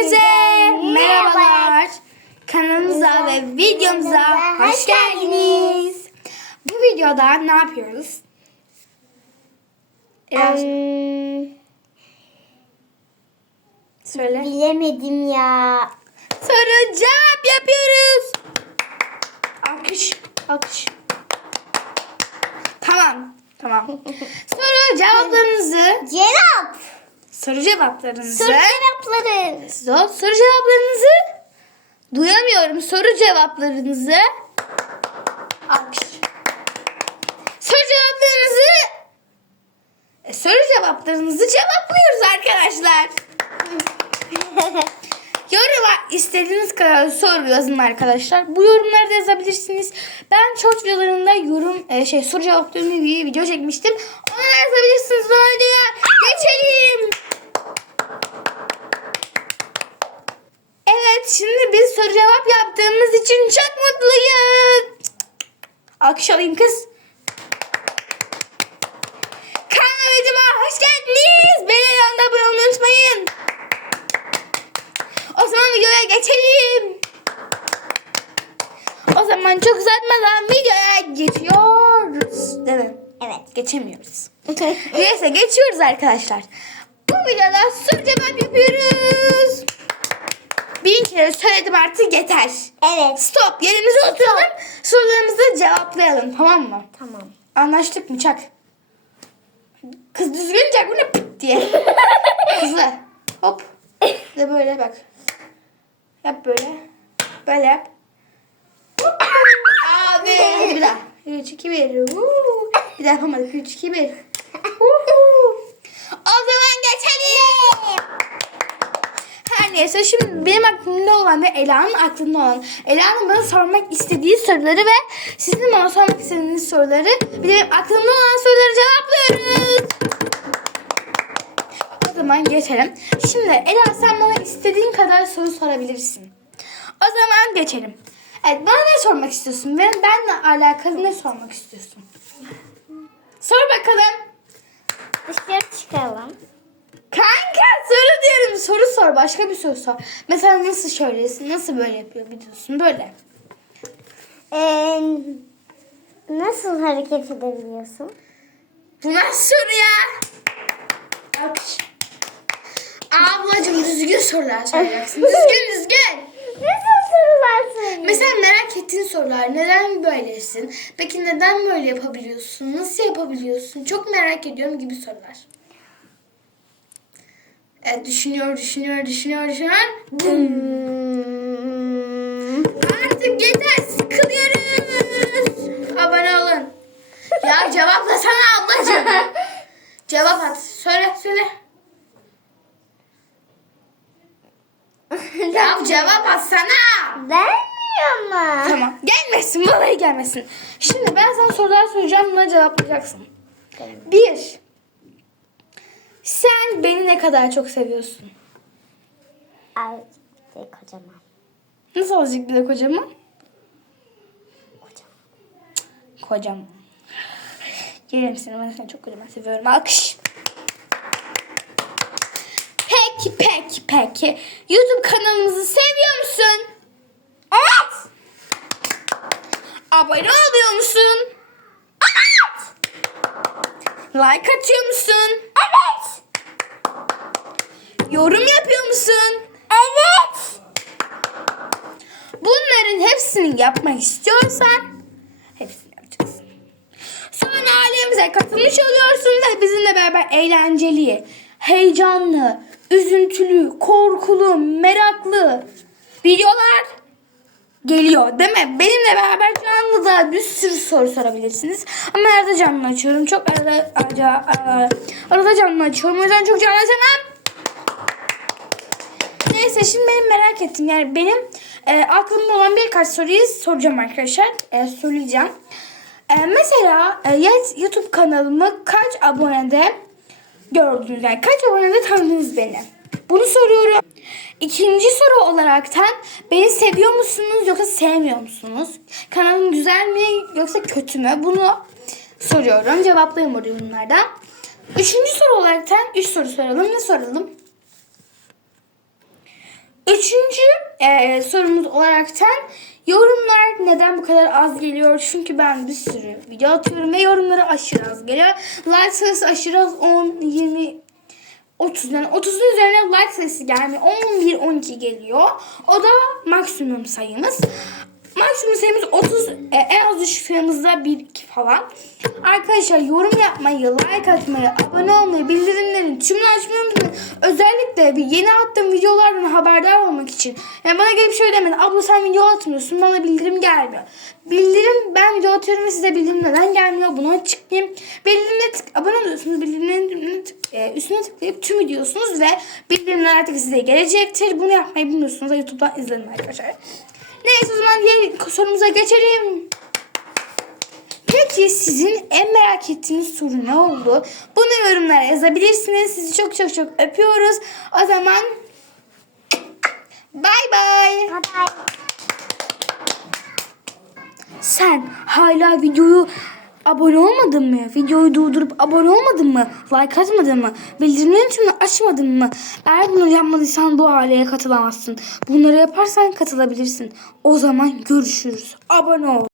Herkese merhabalar. Kanalımıza ve videomuza hoş geldiniz. Bu videoda ne yapıyoruz? Biraz söyle. bilemedim ya. Soru cevap yapıyoruz. Alkış, alkış. Tamam, tamam. Soru cevaplarınızı, Cevap. Soru cevaplarınızı, Soru cevapları. Zor soru cevaplarınızı duyamıyorum. Soru cevaplarınızı alkış. Soru cevaplarınızı e, soru cevaplarınızı cevaplıyoruz arkadaşlar. Yoruma istediğiniz kadar soru yazın arkadaşlar. Bu yorumlarda yazabilirsiniz. Ben short videolarında yorum e, şey soru cevaplarını bir video çekmiştim. Ona yazabilirsiniz. O videoya geçelim. Evet şimdi biz soru cevap yaptığımız için çok mutluyuz. Alkış alayım kız. Kanalıma hoş geldiniz. Beni yanında abone olmayı unutmayın. O zaman videoya geçelim. O zaman çok uzatmadan videoya geçiyoruz. Değil mi? Evet. Geçemiyoruz. Neyse geçiyoruz arkadaşlar. Bu videoda soru cevap yapıyoruz. Bin kere söyledim artık yeter. evet. Stop yerimize oturalım. Sorularımızı cevaplayalım tamam mı? Tamam. Anlaştık mı Çak? Kız düzgün çak bu ne pıt diye. Hızlı. Hop. De böyle bak. Yap böyle. Böyle yap. Abi. Hadi bir daha. 3, 2, 1. Woo. Bir daha yapamadık. 3, 2, 1. Woohoo. O zaman geçelim. Her neyse şimdi benim aklımda olan ve Ela'nın aklında olan Ela'nın bana sormak istediği soruları ve sizin bana sormak istediğiniz soruları bir de benim aklımda olan soruları cevaplıyoruz. O zaman geçelim. Şimdi Ela sen bana istediğin kadar soru sorabilirsin. O zaman geçelim. Evet bana ne sormak istiyorsun? Ben, benle alakalı ne sormak istiyorsun? Sor bakalım. Sor. Başka bir soru sor. Mesela nasıl şöylesin? Nasıl böyle yapıyor biliyorsun? Böyle. Ee, nasıl hareket edebiliyorsun? Bu nasıl soru ya? Alkış. Ablacım düzgün sorular soracaksın. düzgün düzgün. Nasıl sorular soruyorsun? Mesela merak ettiğin sorular. Neden böylesin? Peki neden böyle yapabiliyorsun? Nasıl yapabiliyorsun? Çok merak ediyorum gibi sorular. Evet düşünüyor, düşünüyor, düşünüyor, düşünüyor. Bum. Artık yeter sıkılıyoruz. Abone olun. Ya cevaplasana ablacığım. Cevap at. Söyle söyle. Ya cevap atsana. Vermiyor mu? Tamam. Gelmesin. Vallahi gelmesin. Şimdi ben sana sorular soracağım. Bunları cevaplayacaksın. Bir. Sen beni ne kadar çok seviyorsun? Ay, de kocaman. Nasıl olacak bir de kocaman? Kocaman. Kocaman. Yerim seni. Ben seni çok kocaman seviyorum. Alkış. Peki peki peki. YouTube kanalımızı seviyor musun? Evet. Abone oluyor musun? Evet. Like atıyor musun? Evet. Yorum yapıyor musun? Evet. Bunların hepsini yapmak istiyorsan hepsini yapacaksın. Sonra ailemize katılmış oluyorsun ve bizimle beraber eğlenceli, heyecanlı, üzüntülü, korkulu, meraklı videolar geliyor değil mi? Benimle beraber canlı da bir sürü soru sorabilirsiniz. Ama arada canlı açıyorum. Çok arada, arada, arada canlı açıyorum. O yüzden çok canlı açamam. Neyse şimdi benim merak ettim. Yani benim e, aklımda olan birkaç soruyu soracağım arkadaşlar. E, söyleyeceğim. E, mesela e, YouTube kanalımı kaç abonede gördünüz? Yani kaç abonede tanıdınız beni? Bunu soruyorum. İkinci soru olaraktan beni seviyor musunuz yoksa sevmiyor musunuz? Kanalım güzel mi yoksa kötü mü? Bunu soruyorum. Cevaplayın bu yorumlardan. Üçüncü soru olaraktan üç soru soralım. Ne soralım? Üçüncü e, sorumuz olaraktan yorumlar neden bu kadar az geliyor? Çünkü ben bir sürü video atıyorum ve yorumları aşırı az geliyor. Like sayısı aşırı az 10, 20, 30 yani 30'un üzerine like sayısı gelmiyor. 11, 12 geliyor. O da maksimum sayımız. Maksimum sayımız 30. e, en az düşüşlerimizde 1 2 falan. Arkadaşlar yorum yapmayı, like atmayı, abone olmayı, bildirimlerin tümünü açmayı unutmayın. Özellikle bir yeni attığım videolardan haberdar olmak için. Yani bana gelip şöyle demeyin. Abla sen video atmıyorsun. Bana bildirim gelmiyor. Bildirim ben video atıyorum ve size bildirim neden gelmiyor. Bunu açıklayayım. Bildirimle tık, abone oluyorsunuz. Bildirimlerin tık, e, üstüne tıklayıp tüm videosunuz ve bildirimler artık size gelecektir. Bunu yapmayı bilmiyorsunuz. YouTube'dan izleyin arkadaşlar. Neyse o zaman diğer sorumuza geçelim. Peki sizin en merak ettiğiniz soru ne oldu? Bunu yorumlara yazabilirsiniz. Sizi çok çok çok öpüyoruz. O zaman bay bay. Sen hala videoyu abone olmadın mı? Videoyu durdurup abone olmadın mı? Like atmadın mı? Bildirimlerin tümünü açmadın mı? Eğer bunları yapmadıysan bu aileye katılamazsın. Bunları yaparsan katılabilirsin. O zaman görüşürüz. Abone ol.